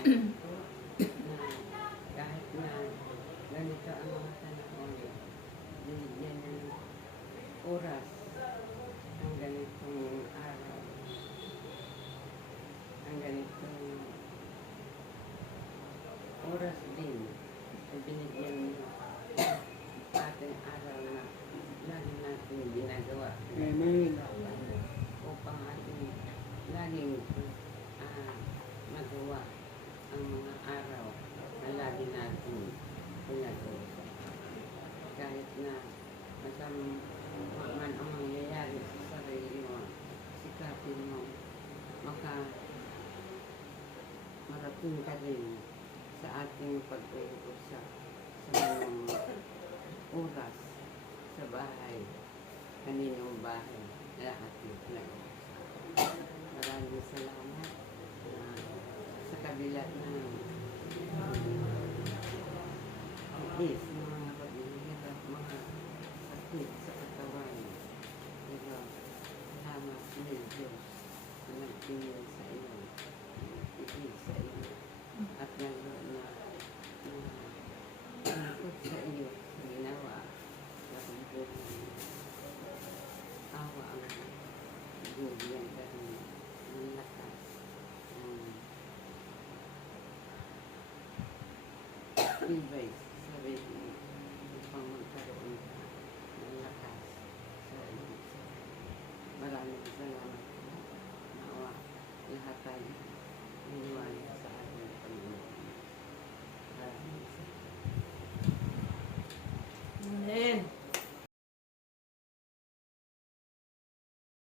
na kahit na ganito ang mga panahon, binigyan ng oras ang ganitong araw, ang ganitong oras din ay binigyan ng ating araw na lagi natin ginagawa. Amen. Upang ating laging magawa ang mga araw na lagi natin ginagawa. Kahit na masama man ang mangyayari sa sarili mo, sikapin mo marating ka rin sa ating pag-uusap sa mga oras sa bahay, kaninong bahay, lahat yung nag-uusap. Maraming salamat sa kabila ng is mga paghihirap, mga sakit sa katawan. Pero salamat sa Diyos na nagtingin sa iyo, nagtigil sa iyo, at lalo na ikot sa iyo sa ginawa sa kumpulan. Awa ang bigyan ka rin ng lakas, tibay sa sarili mo upang magkaroon ka ng lakas sa iyong sarili. Maraming salamat po. Nawa lahat tayo iniwala sa ating Panginoon. Maraming salamat. Amen.